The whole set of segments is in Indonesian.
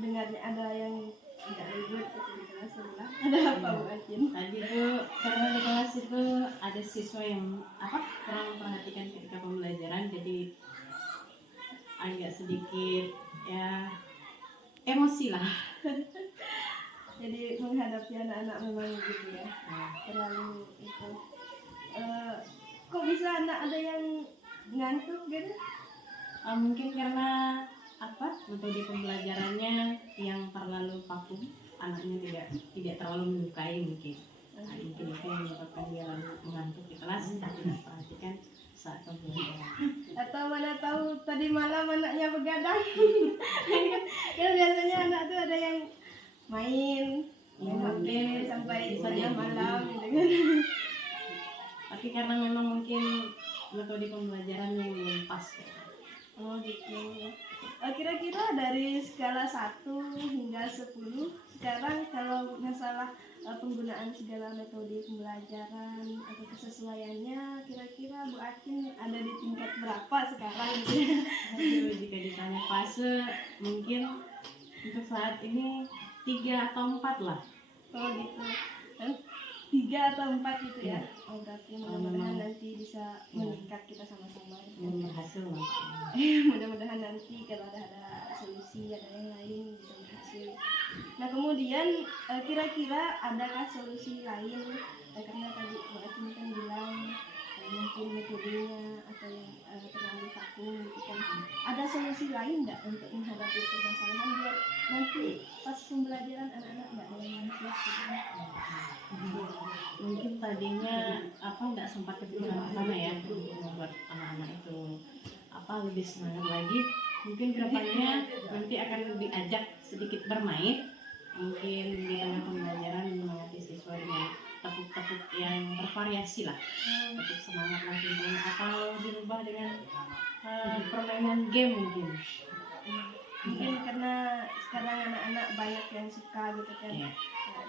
dengarnya ada yang tidak ribut gitu di kelas sebelah. Ada apa Bu Acin? Tadi tuh karena di kelas itu ada siswa yang kurang memperhatikan ketika pembelajaran, jadi agak sedikit ya emosi lah. Jadi menghadapi anak-anak memang gitu ya, terlalu itu. Kok bisa anak ada yang ngantuk gitu? Mungkin karena metode pembelajarannya yang terlalu kaku, anaknya tidak terlalu menyukai mungkin. Mungkin itu yang menyebabkan dia lalu mengantuk di kelas, tidak perhatikan saat pembelajaran. Atau mana tahu tadi malam anaknya begadang. Kan biasanya anak tuh ada yang main HP sampai misalnya malam gitu kan. Tapi karena memang mungkin metode pembelajarannya yang belum pas ya. Oh gitu. Kira-kira dari skala 1 hingga 10 sekarang kalau masalah penggunaan segala metode pembelajaran atau kesesuaiannya, kira-kira Bu Acin ada di tingkat berapa sekarang gitu? Jika ditanya fase, mungkin untuk saat ini 3 atau 4 lah. Oh gitu. 3 atau 4 gitu ya. Oh, berarti mudah-mudahan nanti bisa meningkat kita sama-sama. Berhasil lah. Mudah-mudahan nanti kalau ada solusi, ada yang lain bisa berhasil. Nah kemudian kira-kira adakah solusi lain? Karena tadi Mbak Acin kan bilang mungkin metodenya atau yang terlalu kaku gitu kan. Ada solusi lain nggak untuk menghadapi permasalahan biar nanti pas pembelajaran anak-anak nggak ada yang antusias gitu kan? Mungkin tadinya nggak sempat kepikiran ke sana ya untuk membuat anak-anak itu lebih semangat lagi. Mungkin kedepannya nanti akan diajak sedikit bermain, mungkin di tengah pembelajaran menyemangati siswa dengan tepuk-tepuk yang bervariasi lah, tepuk semangat lah contohnya, atau dirubah dengan permainan game mungkin. Mungkin karena sekarang anak-anak banyak yang suka gitu kan.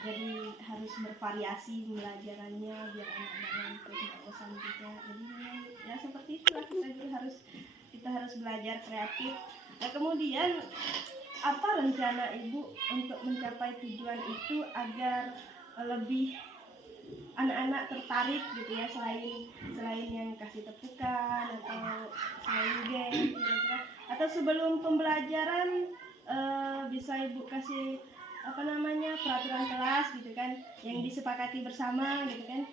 Jadi harus bervariasi pembelajarannya biar anak-anak ngantuk nggak bosan juga. Jadi ya seperti itulah kita harus belajar kreatif. Nah kemudian apa rencana Ibu untuk mencapai tujuan itu agar lebih anak-anak tertarik gitu ya, selain yang kasih tepukan atau selain game kira-kira, atau sebelum pembelajaran bisa Ibu kasih peraturan kelas gitu kan yang disepakati bersama gitu kan.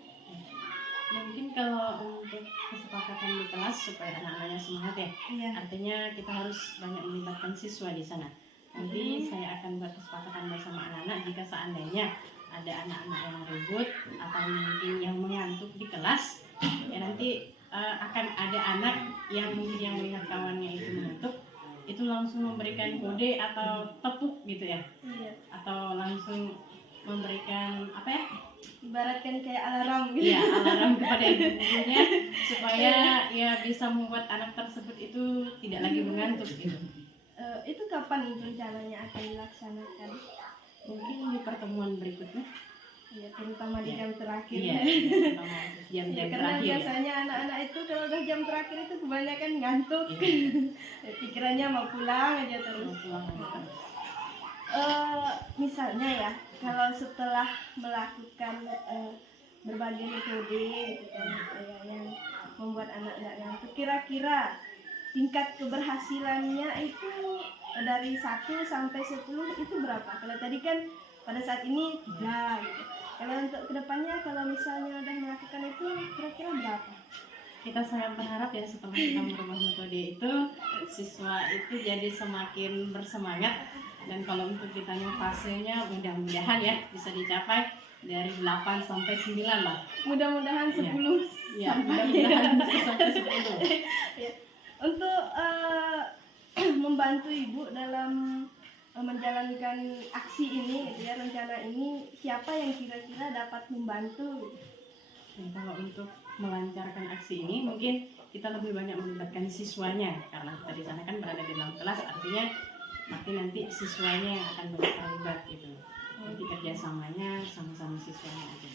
Mungkin kalau untuk kesepakatan di kelas supaya anak-anaknya semangat ya, artinya kita harus banyak melibatkan siswa di sana. Nanti saya akan buat kesepakatan bersama anak-anak jika seandainya ada anak-anak yang ribut atau mungkin yang mengantuk di kelas, ya nanti akan ada anak yang mungkin yang melihat kawannya itu mengantuk, itu langsung memberikan kode atau tepuk gitu ya, atau langsung memberikan ibaratkan kayak alarm gitu. Ya, alarm kepada ibu-ibunya supaya ya bisa membuat anak tersebut itu tidak lagi mengantuk gitu. Itu kapan rencananya akan dilaksanakan? Mungkin di pertemuan berikutnya. Ya, terutama di jam terakhir. Iya, jam-jam karena terakhir. Biasanya anak-anak itu kalau udah jam terakhir itu kebanyakan ngantuk. Pikirannya mau pulang aja terus. Misalnya ya, kalau setelah melakukan berbagai metode gitu kan, yang membuat anak-anak ngantuk, kira-kira tingkat keberhasilannya itu dari 1 sampai 10 itu berapa? Kalau tadi kan pada saat ini 3 gitu. Kalau untuk kedepannya kalau misalnya udah melakukan itu kira-kira berapa? Kita sangat berharap ya setelah kita merubah metode itu siswa itu jadi semakin bersemangat, dan kalau untuk ditanya fasenya mudah-mudahan ya bisa dicapai dari 8 sampai 9 lah. Mudah-mudahan 10 ya, mudah-mudahan bisa sampai 10. Ya. Untuk membantu Ibu dalam menjalankan aksi ini gitu ya, rencana ini, siapa yang kira-kira dapat membantu? Kalau untuk melancarkan aksi ini mungkin kita lebih banyak melibatkan siswanya, karena kita di sana kan berada di dalam kelas, artinya nanti siswanya yang akan banyak terlibat gitu. Nanti kerjasamanya sama-sama siswanya aja.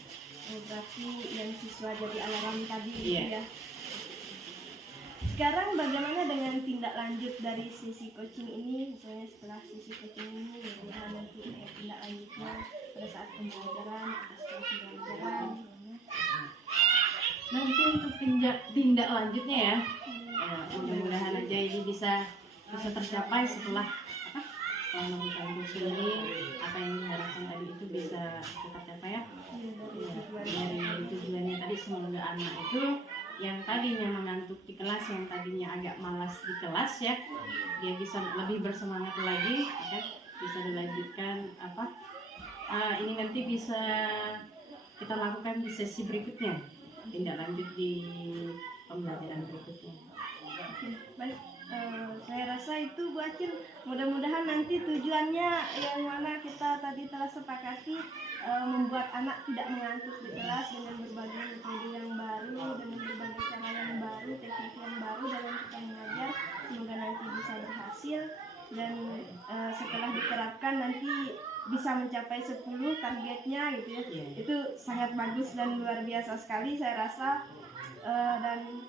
Berarti yang siswa jadi alarm tadi gitu ya. sekarang bagaimana dengan tindak lanjut dari sisi coaching ini? Misalnya setelah sisi coaching ini, bagaimana nanti tindak lanjutnya pada saat pembelajaran, pada setelah pembelajaran? Nanti untuk tindak lanjutnya ya, mudah-mudahan aja ini bisa tercapai setelah melakukan coaching ini, apa yang diharapkan tadi itu bisa kita capai ya. Dari tujuannya tadi, semoga anak itu yang tadinya mengantuk di kelas, yang tadinya agak malas di kelas ya, dia bisa lebih bersemangat lagi, ya, bisa dilanjutkan ini nanti bisa kita lakukan di sesi berikutnya, tindak lanjut di pembelajaran berikutnya. Baik, saya rasa itu Bu Acil, mudah-mudahan nanti tujuannya yang mana kita tadi telah sepakati, membuat anak tidak mengantuk di kelas dengan berbagai metode yang baru, dengan berbagai cara yang baru, teknik yang baru dalam kita mengajar. Semoga nanti bisa berhasil dan setelah diterapkan nanti bisa mencapai 10 targetnya gitu ya. Itu sangat bagus dan luar biasa sekali saya rasa. Dan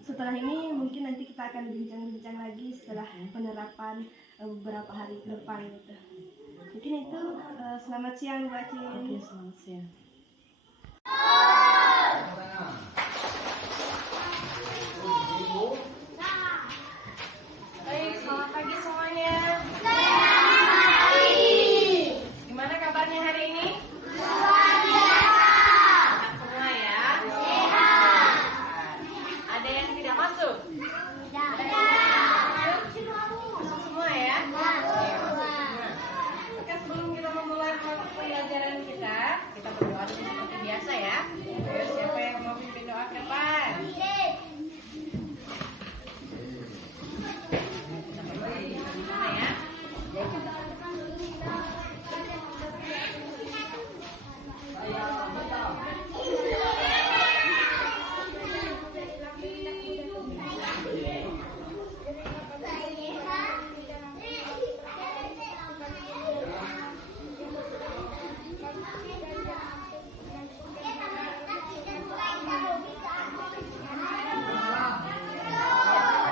setelah ini mungkin nanti kita akan bincang-bincang lagi setelah penerapan beberapa hari ke depan gitu. Mungkin itu. Selamat siang Bu Acil. Oke, selamat siang. Baik, selamat pagi semuanya. Gimana kabarnya hari ini? Luar biasa. Sehat semua ya? Sehat. Ada yang tidak masuk? Masuk semua ya? Oke, masuk semua. Oke, sebelum kita memulai pembelajaran kita berdoa dulu seperti biasa ya. Ayo, siapa yang mau pimpin doa ke depan? Kita berdoa di sana ya.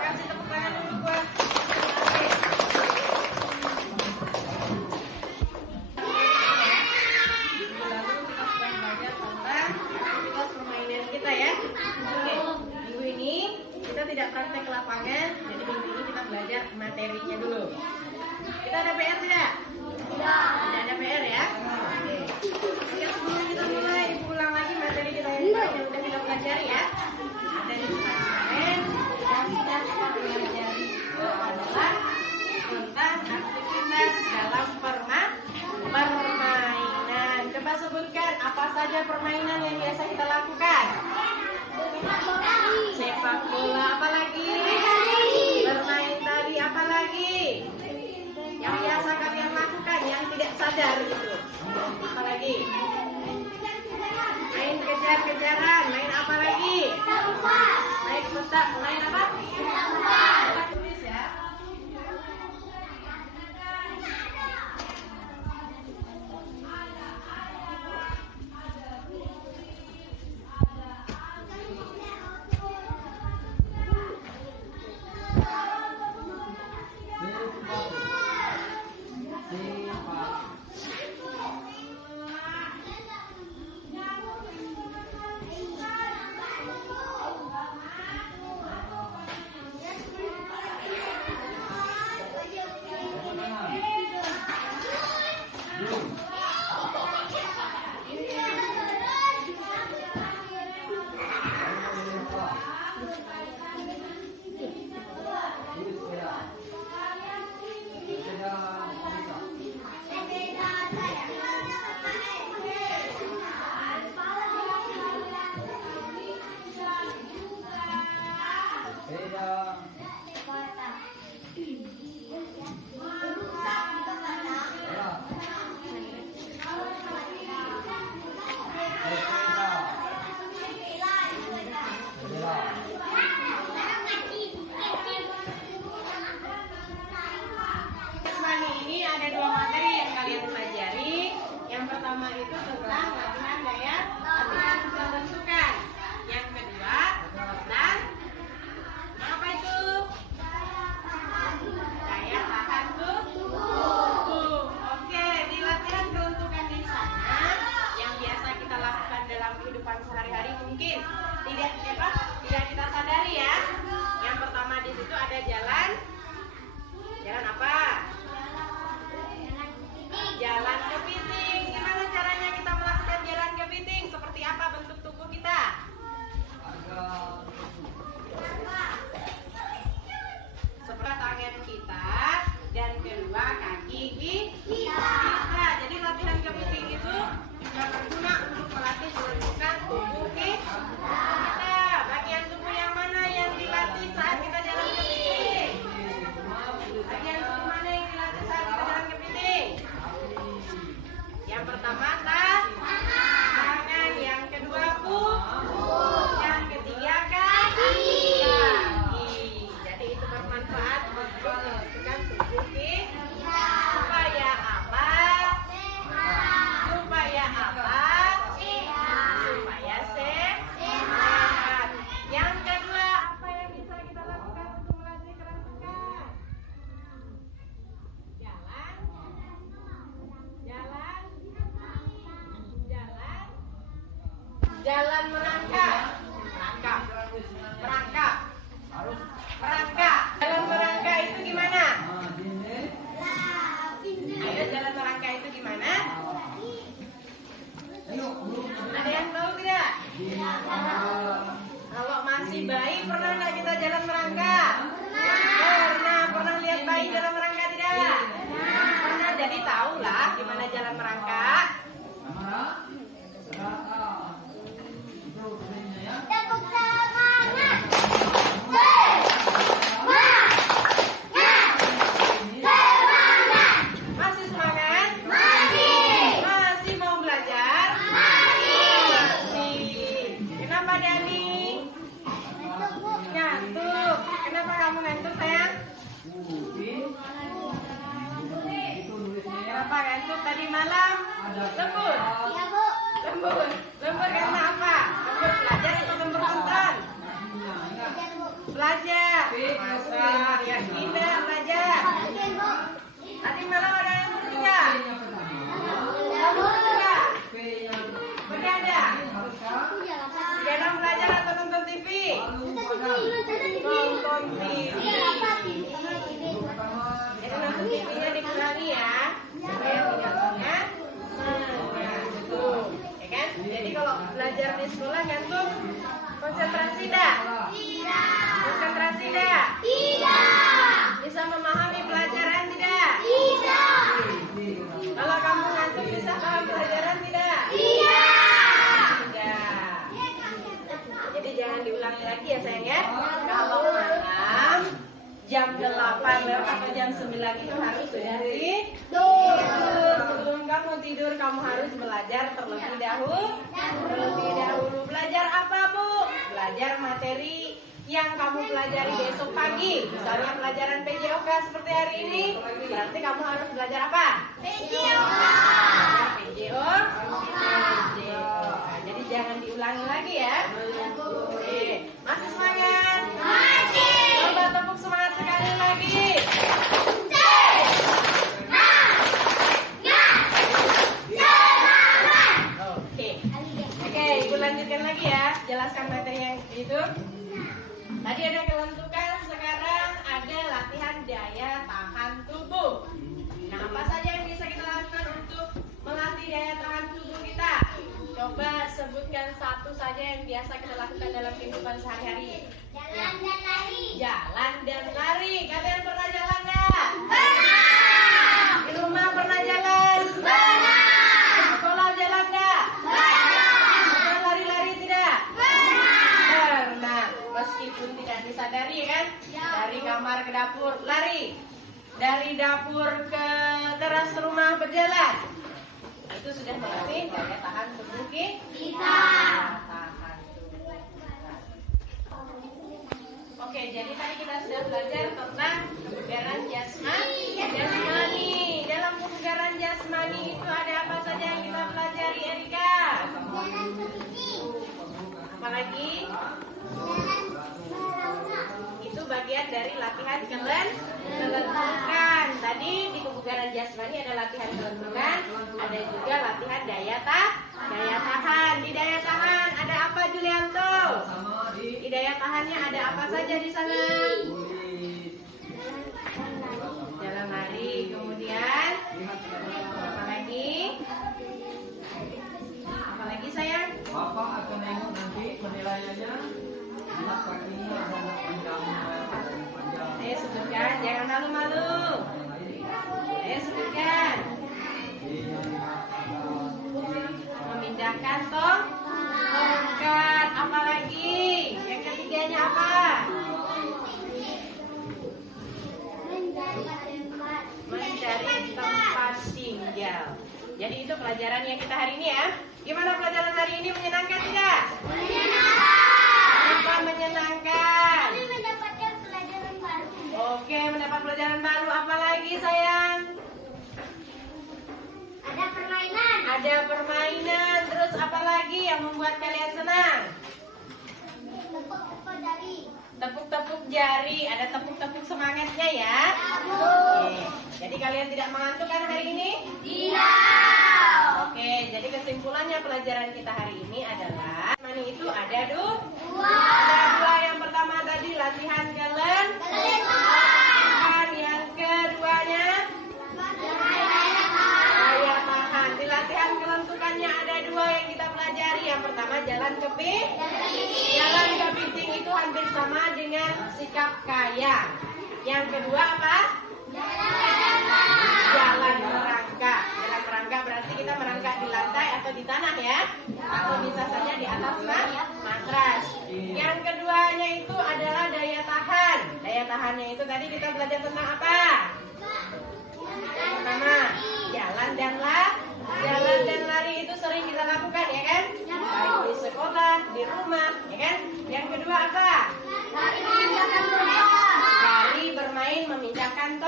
Kasih tepuk tangan dulu buat lalu kita sedang belajar tentang aktivitas permainan kita ya. Oke, minggu ini kita tidak praktek ke lapangan, jadi minggu ini kita belajar materinya dulu. Kita ada PR tidak? Tidak ada PR ya? Oke. Oke, sebelum kita mulai, ulang lagi materi kita yang udah kita pelajari ya. Materi kita kemarin yang sudah kita pelajari adalah tentang aktivitas dalam permainan. Coba sebutkan apa saja permainan yang biasa kita lakukan. Sepak bola, apa lagi? Bermain tadi, apa lagi? Yang biasa kalian lakukan, yang tidak sadar gitu. Apa lagi? Main kejar-kejaran, main apa lagi? Main petak, main apa? Kita tulis ya. kehidupan sehari-hari mungkin tidak kita sadari ya. Yang pertama di situ ada jalan apa? Jalan kepiting. Gimana caranya kita melakukan jalan kepiting? Seperti apa bentuk tubuh kita? Seperti tangan kita dan kedua kaki kita. Jadi latihan kepiting itu juga berguna untuk melatih kelenturan tubuh kita. Bagian tubuh yang mana yang dilatih saat kita jalan kepiting? Bagian tubuh mana yang dilatih saat kita jalan kepiting? Yang pertama tangan, yang kedua yang ketiga kaki. Jadi itu bermanfaat untuk menentukan tubuh kita. Supaya apa? Supaya sehat. Yang kedua, apa yang bisa kita lakukan untuk melatih kelenturan? Jalan merangkak. Jalan merangkak itu gimana? Ayo, jalan merangkak itu gimana? Ada yang tahu tidak? Kalau masih bayi, pernah nggak kita jalan merangkak? Pernah lihat bayi jalan merangkak tidak? Pernah, jadi tahulah gimana jalan merangkak. Masih semangat? Masih mau belajar? Masih. Kenapa Dani? Ngantuk. Kenapa kamu ngantuk sayang? Kenapa ngantuk tadi malam? Lembur? Lembur karena apa? Lembur belajar atau lembur nonton? Belajar. Masa yakin dah belajar? Tadi malam ada yang lembur tidak? Lembur tidak? Begadang? Begadang belajar atau nonton TV? Nonton TV. Jadi nonton TV-nya dikurangi ya. Supaya tidaknya ngantuk. Ya kan? Jadi kalau belajar di sekolah ngantuk, konsentrasi dah? Konsentrasi dah? Bisa memahami pelajaran tidak? Kalau kamu ngantuk bisa paham pelajaran tidak? Jadi jangan diulangi lagi ya sayang ya. Kalau malam jam 8 lewat atau jam 9 itu harus sudah tidur. Sebelum kamu tidur kamu harus belajar terlebih dahulu. Belajar apa Bu? Belajar materi yang kamu pelajari besok pagi. Misalnya pelajaran PJOK seperti hari ini, berarti kamu harus belajar apa? PJOK. Jadi jangan diulangi lagi ya. Oke. Masih semangat? Masih. Coba tepuk semangat sekali lagi. Oke, Ibu lanjutkan lagi ya. Jelaskan materi yang itu. Tadi ada kelentukan, sekarang ada latihan daya tahan tubuh. Nah, apa saja yang bisa kita lakukan untuk melatih daya tahan tubuh kita? Coba sebutkan satu saja yang biasa kita lakukan dalam kehidupan sehari-hari. Jalan dan lari. Kalian pernah jalan nggak? Pernah. Di rumah pernah jalan? Pernah. Di sekolah jalan nggak? Pernah. Pernah lari-lari tidak? Pernah. Meskipun tidak disadari kan? Dari kamar ke dapur lari. Dari dapur ke teras rumah berjalan. Itu sudah melatih daya tahan tubuh kita. Oke, jadi tadi kita sudah belajar tentang kebugaran jasmani. Dalam kebugaran jasmani itu ada apa saja yang kita pelajari, Erika? Apalagi? Itu bagian dari latihan kelenturan. Tadi di kebugaran jasmani ada latihan kelenturan, ada juga latihan daya tahan. Di daya tahan tahannya ada apa saja di sana? Jalan lari, kemudian apa lagi? Apa lagi sayang? Bapak akan nengok nanti penilaiannya. Lihat kakinya ada panjangnya, ada yang panjang. Ayo sebutkan, jangan malu-malu. Ayo sebutkan. Memindahkan tongkat. Apa lagi? Yang ketiganya apa? Mencari tempat tinggal. Jadi itu pelajaran yang kita hari ini ya. Gimana pelajaran hari ini, menyenangkan tidak? Apa menyenangkan? Oke, mendapat pelajaran baru. Apa lagi sayang? Ada permainan. Terus apa lagi yang membuat kalian senang? Tepuk-tepuk jari. Ada tepuk-tepuk semangatnya ya. Oke. Jadi kalian tidak mengantuk kan hari ini? Tidak. Oke, jadi kesimpulannya pelajaran kita hari ini adalah itu ada dua. Yang pertama tadi latihan kelentukan. Yang keduanya daya tahan. Di latihan kelentukannya ada dua yang kita pelajari. Yang pertama jalan kepiting. Jalan kepiting itu hampir sama dengan sikap kaya. Yang kedua apa? Jalan merangkak. Jalan merangkak berarti kita merangkak di lantai atau di tanah ya, atau bisa saja di atas matras. Yang keduanya itu adalah daya tahan. Daya tahannya itu tadi kita belajar tentang apa? Pertama, jalan dan lari itu sering kita lakukan ya kan? Baik di sekolah, di rumah, ya kan? Yang kedua apa? Lari, bermain, memindahkan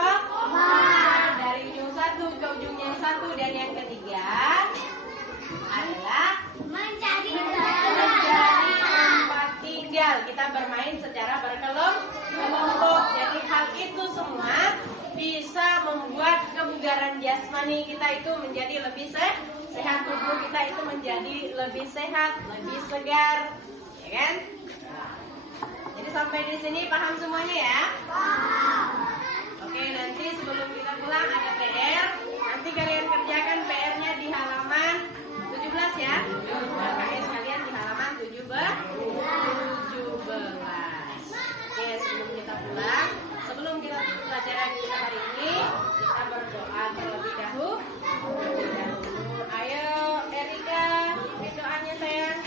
dari ujung satu ke ujung yang satu. Dan yang ketiga adalah mencari tempat tinggal. Kita bermain secara berkelompok. Jadi hal itu semua bisa membuat kebugaran jasmani kita itu menjadi lebih sehat, tubuh kita itu menjadi lebih sehat, lebih segar, ya kan? Jadi sampai di sini paham semuanya ya? Oke, nanti sebelum kita pulang ada PR. Nanti kalian kerjakan PR-nya di halaman 17 ya. KS kalian di halaman 17. Oke, sebelum kita pulang, sebelum kita tutup pelajaran kita hari ini, kita berdoa terlebih dahulu. Ayo, Erika, doanya sayang.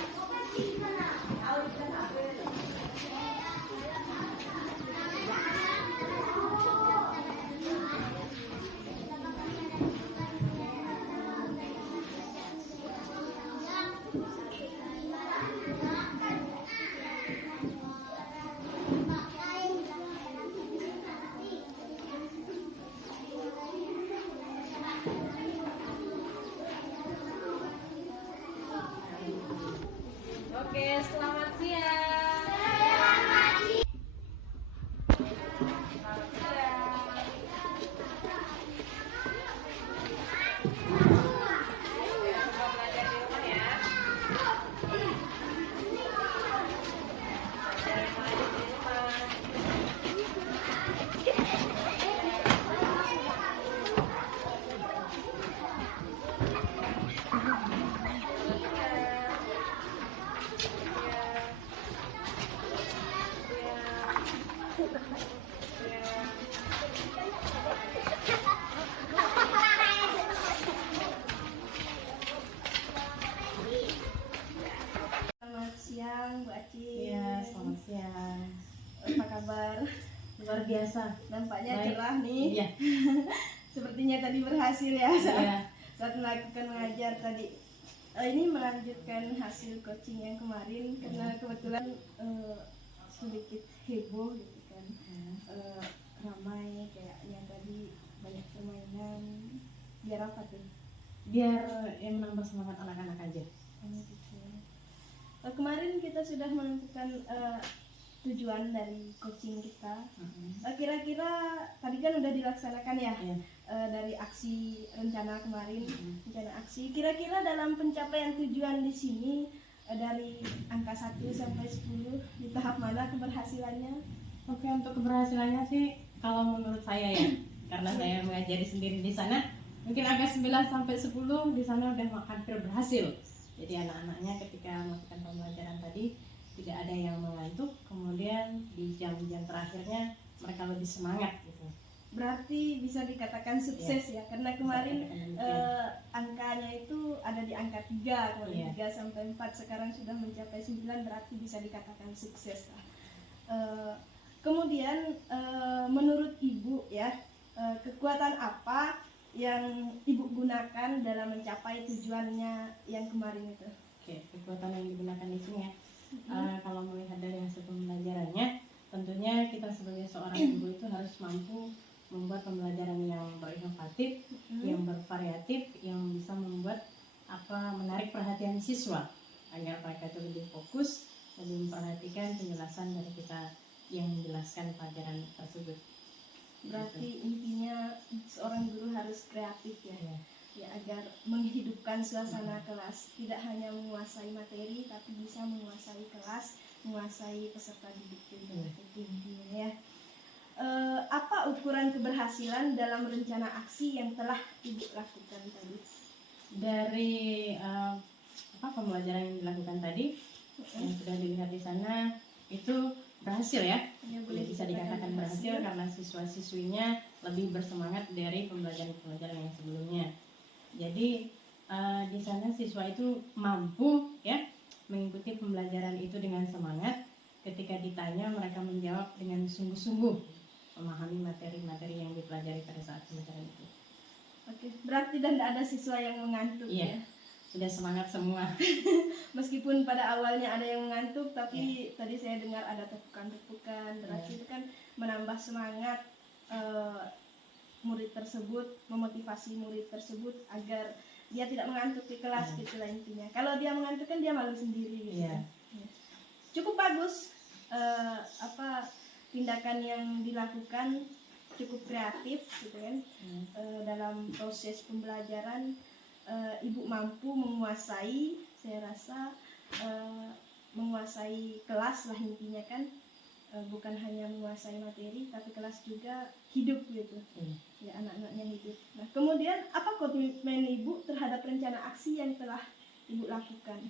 Oke, selamat siang. Selamat siang. Belajar di rumah ya. Belajar di rumah. Selamat siang Bu Aci. Iya, selamat siang. Apa kabar? Luar biasa. Nampaknya Baik. cerah nih. Iya. Sepertinya tadi berhasil ya Iya. saat melakukan mengajar tadi. Ini melanjutkan hasil coaching yang kemarin karena kebetulan sedikit heboh gitu kan. Ramai kayaknya tadi, banyak permainan. Biar apa tuh? Biar yang menambah semangat anak-anak aja. Gitu. Kemarin kita sudah menentukan tujuan dari coaching kita. Kira-kira tadi kan udah dilaksanakan ya, Iya. dari aksi rencana kemarin, rencana aksi. Kira-kira dalam pencapaian tujuan di sini dari angka 1 sampai 10 di tahap mana keberhasilannya? Oke, untuk keberhasilannya sih kalau menurut saya ya, karena saya mengajari sendiri di sana, mungkin agak 9 sampai 10 di sana udah hampir berhasil. Jadi anak-anaknya ketika melakukan pembelajaran tadi tidak ada yang mengantuk, kemudian di jam-jam terakhirnya mereka lebih semangat gitu. Berarti bisa dikatakan sukses ya, karena kemarin angkanya itu ada di angka 3, kemarin 3 sampai 4, sekarang sudah mencapai 9, berarti bisa dikatakan sukses lah. Kemudian menurut Ibu ya, kekuatan apa yang Ibu gunakan dalam mencapai tujuannya yang kemarin itu? Oke, kekuatan yang digunakan di sini ya. Kalau melihat dari hasil pembelajarannya, tentunya kita sebagai seorang guru itu harus mampu membuat pembelajaran yang berinovatif, yang bervariatif, yang bisa membuat menarik perhatian siswa agar mereka itu lebih fokus, lebih memperhatikan penjelasan dari kita yang menjelaskan pelajaran tersebut. Berarti intinya seorang guru harus kreatif ya, agar menghidupkan suasana kelas, tidak hanya menguasai materi tapi bisa menguasai kelas, menguasai peserta didik juga itu intinya ya. Apa ukuran keberhasilan dalam rencana aksi yang telah Ibu lakukan tadi? Dari pembelajaran yang dilakukan tadi yang sudah dilihat di sana itu berhasil ya, bisa dikatakan berhasil karena siswa-siswinya lebih bersemangat dari pembelajaran-pembelajaran yang sebelumnya. Jadi di sana siswa itu mampu ya mengikuti pembelajaran itu dengan semangat. Ketika ditanya mereka menjawab dengan sungguh-sungguh memahami materi-materi yang dipelajari pada saat pembelajaran itu. Oke, berarti dan tidak ada siswa yang mengantuk ya? Sudah semangat semua. Meskipun pada awalnya ada yang mengantuk, tapi tadi saya dengar ada tepukan-tepukan, berarti itu kan menambah semangat murid tersebut, memotivasi murid tersebut agar dia tidak mengantuk di kelas gitulah intinya. Kalau dia mengantuk kan dia malu sendiri gitu. Cukup bagus tindakan yang dilakukan, cukup kreatif gitu kan. Dalam proses pembelajaran Ibu mampu menguasai, saya rasa menguasai kelas lah intinya kan, bukan hanya menguasai materi tapi kelas juga hidup gitu. Ya, anak-anaknya hidup. Nah, kemudian apa komitmen Ibu terhadap rencana aksi yang telah Ibu lakukan?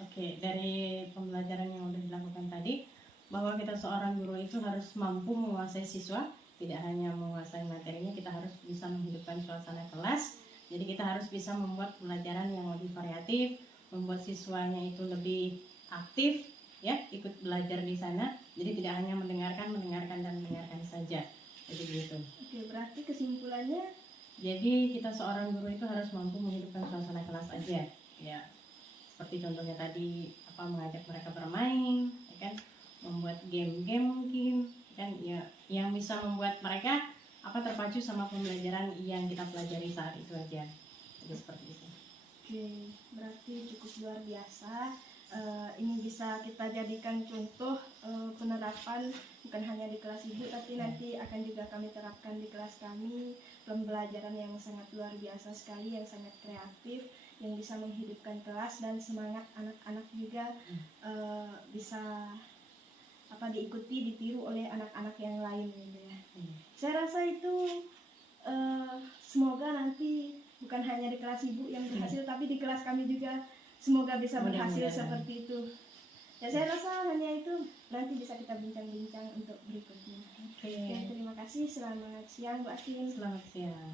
Oke, dari pembelajaran yang sudah dilakukan tadi, bahwa kita seorang guru itu harus mampu menguasai siswa, tidak hanya menguasai materinya, kita harus bisa menghidupkan suasana kelas. Jadi kita harus bisa membuat pembelajaran yang lebih variatif, membuat siswanya itu lebih aktif, ya, ikut belajar di sana. Jadi tidak hanya mendengarkan saja. Jadi gitu. Oke, berarti kesimpulannya? Jadi kita seorang guru itu harus mampu menghidupkan suasana kelas aja, ya. Seperti contohnya tadi, mengajak mereka bermain, ya kan, membuat game-game mungkin, kan, ya, yang bisa membuat mereka terpacu sama pembelajaran yang kita pelajari saat itu aja. Jadi seperti itu. Oke, berarti cukup luar biasa. Ini bisa kita jadikan contoh penerapan bukan hanya di kelas Ibu, tapi nanti akan juga kami terapkan di kelas kami. Pembelajaran yang sangat luar biasa sekali, yang sangat kreatif, yang bisa menghidupkan kelas dan semangat anak-anak juga bisa diikuti, ditiru oleh anak-anak yang lain gitu ya. Saya rasa itu semoga nanti bukan hanya di kelas Ibu yang berhasil, tapi di kelas kami juga semoga bisa berhasil seperti itu. Ya, saya rasa hanya itu, nanti bisa kita bincang-bincang untuk berikutnya. Oke, terima kasih. Selamat siang Bu Akin. Selamat siang.